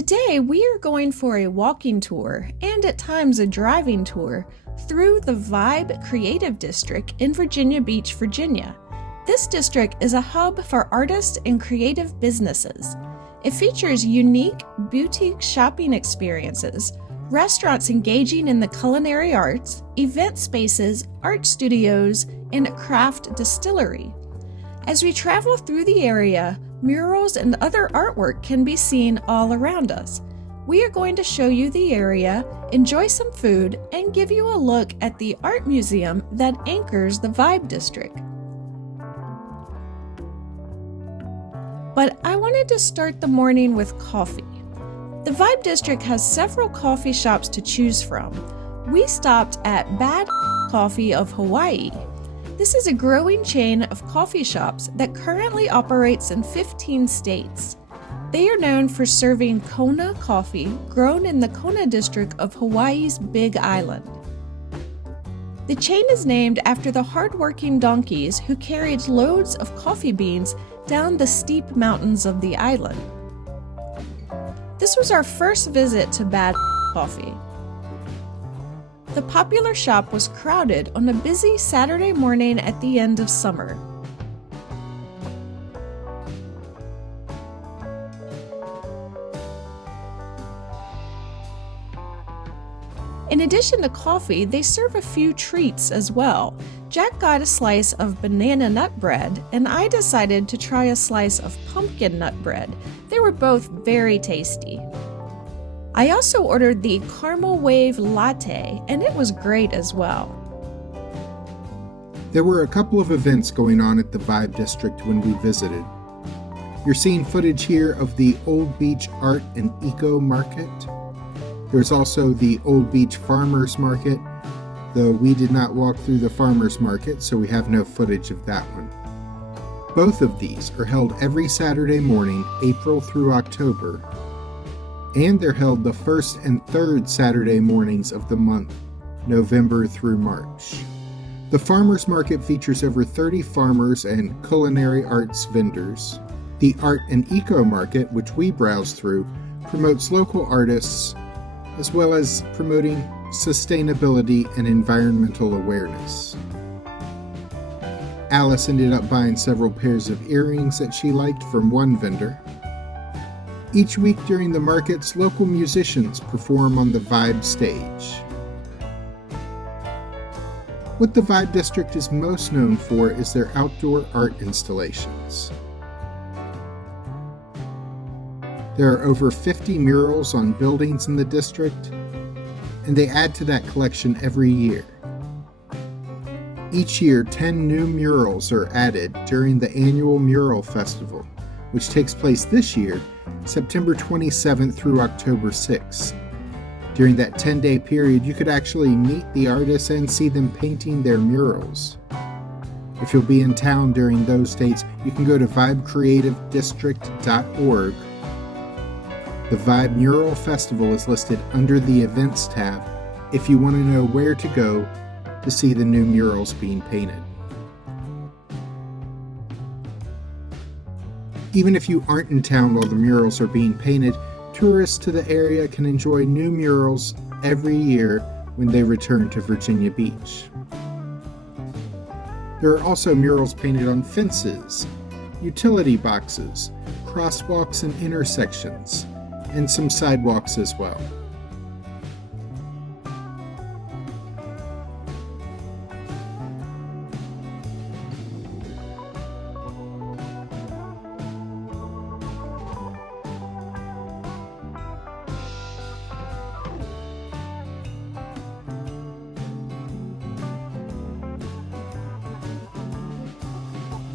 Today, we are going for a walking tour and at times a driving tour through the ViBe Creative District in Virginia Beach, Virginia. This district is a hub for artists and creative businesses. It features unique boutique shopping experiences, restaurants engaging in the culinary arts, event spaces, art studios, and a craft distillery. As we travel through the area, murals and other artwork can be seen all around us. We are going to show you the area, enjoy some food, and give you a look at the art museum that anchors the ViBe district. But I wanted to start the morning with coffee. The ViBe district has several coffee shops to choose from. We stopped at Bad Coffee of Hawaii. This is a growing chain of coffee shops that currently operates in 15 states. They are known for serving Kona coffee grown in the Kona district of Hawaii's Big Island. The chain is named after the hard-working donkeys who carried loads of coffee beans down the steep mountains of the island. This was our first visit to Bad Coffee. The popular shop was crowded on a busy Saturday morning at the end of summer. In addition to coffee, they serve a few treats as well. Jack got a slice of banana nut bread, and I decided to try a slice of pumpkin nut bread. They were both very tasty. I also ordered the caramel wave latte, and it was great as well. There were a couple of events going on at the ViBe district when we visited. You're seeing footage here of the Old Beach Art and Eco Market. There's also the Old Beach Farmers Market, though we did not walk through the Farmers Market, so we have no footage of that one. Both of these are held every Saturday morning, April through October, and they're held the first and third Saturday mornings of the month, November through March. The Farmers Market features over 30 farmers and culinary arts vendors. The Art and Eco Market, which we browse through, promotes local artists, as well as promoting sustainability and environmental awareness. Alice ended up buying several pairs of earrings that she liked from one vendor. Each week during the markets, local musicians perform on the ViBe stage. What the ViBe district is most known for is their outdoor art installations. There are over 50 murals on buildings in the district, and they add to that collection every year. Each year, 10 new murals are added during the annual Mural Festival, which takes place this year, September 27th through October 6th. During that 10-day period, you could actually meet the artists and see them painting their murals. If you'll be in town during those dates, you can go to vibecreativedistrict.org. The ViBe Mural Festival is listed under the Events tab if you want to know where to go to see the new murals being painted. Even if you aren't in town while the murals are being painted, tourists to the area can enjoy new murals every year when they return to Virginia Beach. There are also murals painted on fences, utility boxes, crosswalks and intersections, and some sidewalks as well.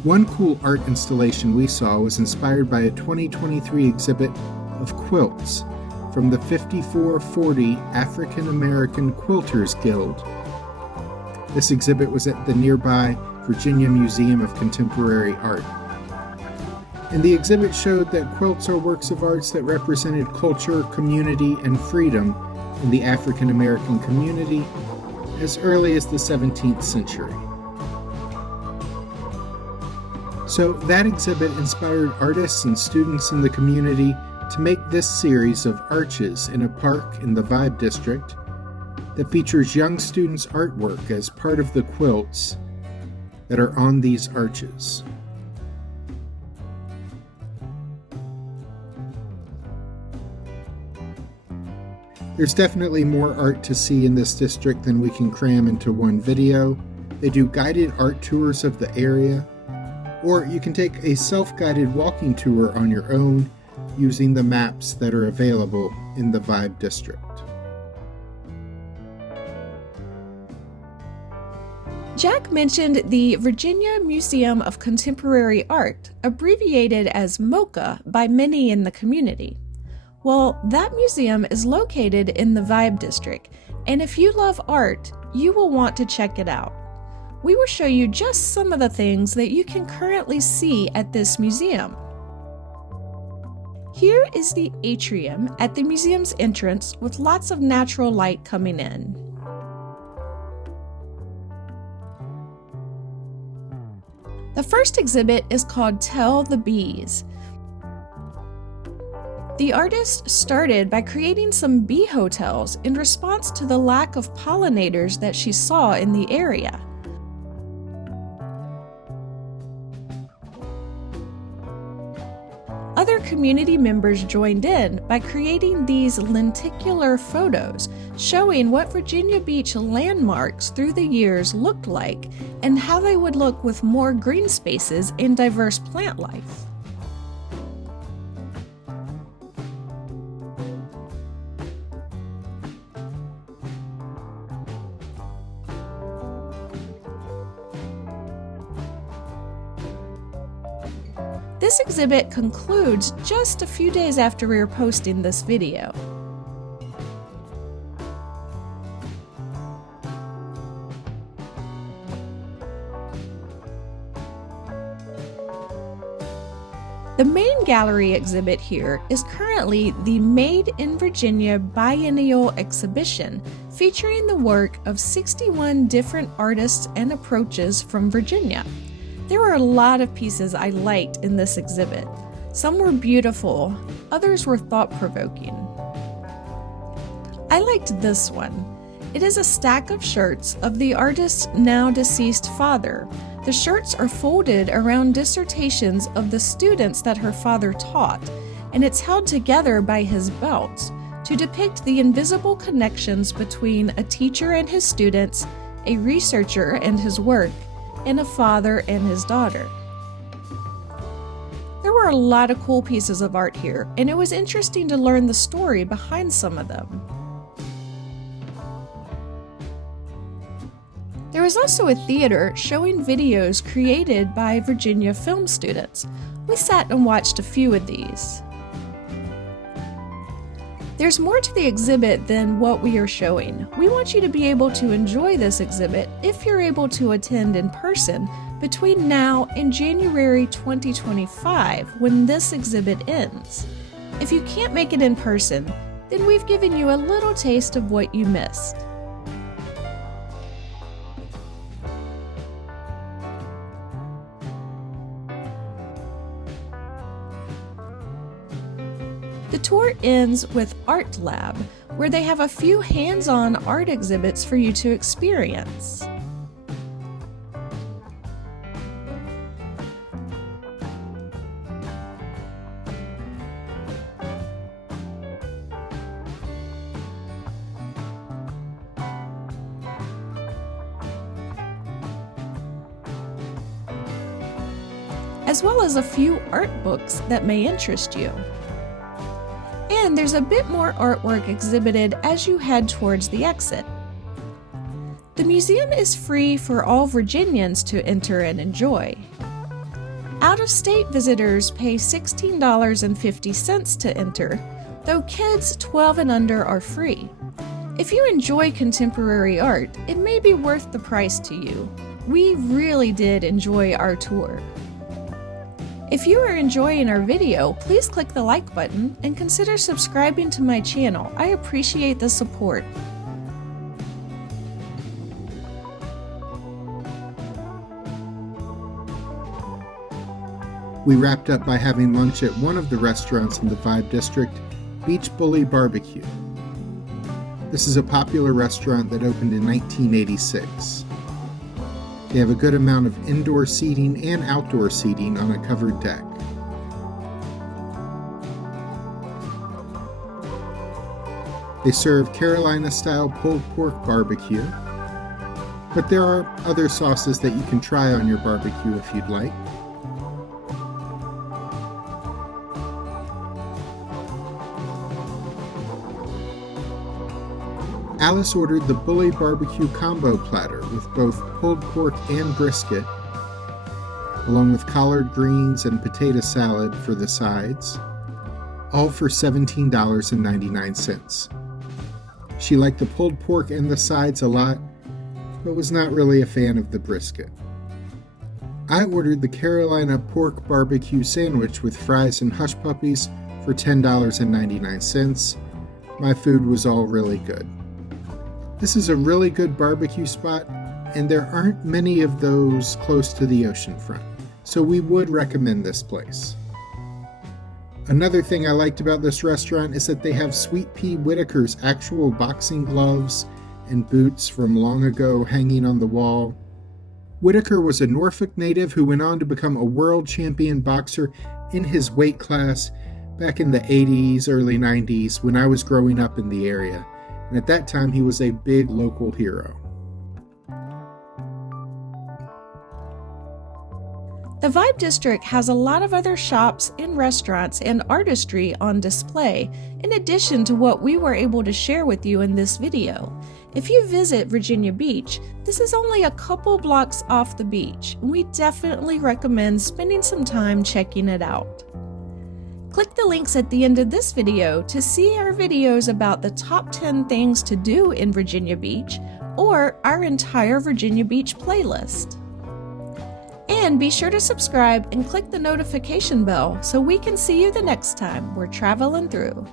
One cool art installation we saw was inspired by a 2023 exhibit of quilts from the 5440 African American Quilters Guild. This exhibit was at the nearby Virginia Museum of Contemporary Art. And the exhibit showed that quilts are works of arts that represented culture, community, and freedom in the African American community as early as the 17th century. So that exhibit inspired artists and students in the community to make this series of arches in a park in the ViBe district that features young students' artwork as part of the quilts that are on these arches. There's definitely more art to see in this district than we can cram into one video. They do guided art tours of the area, or you can take a self-guided walking tour on your own using the maps that are available in the ViBe district. Jack mentioned the Virginia Museum of Contemporary Art, abbreviated as MoCA by many in the community. Well, that museum is located in the ViBe district, and if you love art, you will want to check it out. We will show you just some of the things that you can currently see at this museum. Here is the atrium at the museum's entrance with lots of natural light coming in. The first exhibit is called Tell the Bees. The artist started by creating some bee hotels in response to the lack of pollinators that she saw in the area. Other community members joined in by creating these lenticular photos showing what Virginia Beach landmarks through the years looked like and how they would look with more green spaces and diverse plant life. This exhibit concludes just a few days after we are posting this video. The main gallery exhibit here is currently the Made in Virginia Biennial Exhibition, featuring the work of 61 different artists and approaches from Virginia. There were a lot of pieces I liked in this exhibit. Some were beautiful, others were thought-provoking. I liked this one. It is a stack of shirts of the artist's now deceased father. The shirts are folded around dissertations of the students that her father taught, and it's held together by his belt to depict the invisible connections between a teacher and his students, a researcher and his work, and a father and his daughter. There were a lot of cool pieces of art here, and it was interesting to learn the story behind some of them. There was also a theater showing videos created by Virginia film students. We sat and watched a few of these. There's more to the exhibit than what we are showing. We want you to be able to enjoy this exhibit if you're able to attend in person between now and January 2025 when this exhibit ends. If you can't make it in person, then we've given you a little taste of what you missed. The tour ends with Art Lab, where they have a few hands-on art exhibits for you to experience. As well as a few art books that may interest you. And there's a bit more artwork exhibited as you head towards the exit. The museum is free for all Virginians to enter and enjoy. Out-of-state visitors pay $16.50 to enter, though kids 12 and under are free. If you enjoy contemporary art, it may be worth the price to you. We really did enjoy our tour. If you are enjoying our video, please click the like button and consider subscribing to my channel. I appreciate the support. We wrapped up by having lunch at one of the restaurants in the ViBe District, Beach Bully Barbecue. This is a popular restaurant that opened in 1986. They have a good amount of indoor seating and outdoor seating on a covered deck. They serve Carolina-style pulled pork barbecue, but there are other sauces that you can try on your barbecue if you'd like. Alice ordered the Bully Barbecue Combo Platter with both pulled pork and brisket, along with collard greens and potato salad for the sides, all for $17.99. She liked the pulled pork and the sides a lot, but was not really a fan of the brisket. I ordered the Carolina Pork Barbecue Sandwich with fries and hush puppies for $10.99. My food was all really good. This is a really good barbecue spot, and there aren't many of those close to the ocean front, so we would recommend this place. Another thing I liked about this restaurant is that they have Sweet Pea Whitaker's actual boxing gloves and boots from long ago hanging on the wall. Whitaker was a Norfolk native who went on to become a world champion boxer in his weight class back in the 80s, early 90s when I was growing up in the area. And at that time, he was a big local hero. The ViBe District has a lot of other shops and restaurants and artistry on display, in addition to what we were able to share with you in this video. If you visit Virginia Beach, this is only a couple blocks off the beach, and we definitely recommend spending some time checking it out. Click the links at the end of this video to see our videos about the top 10 things to do in Virginia Beach, or our entire Virginia Beach playlist. And be sure to subscribe and click the notification bell so we can see you the next time we're traveling through.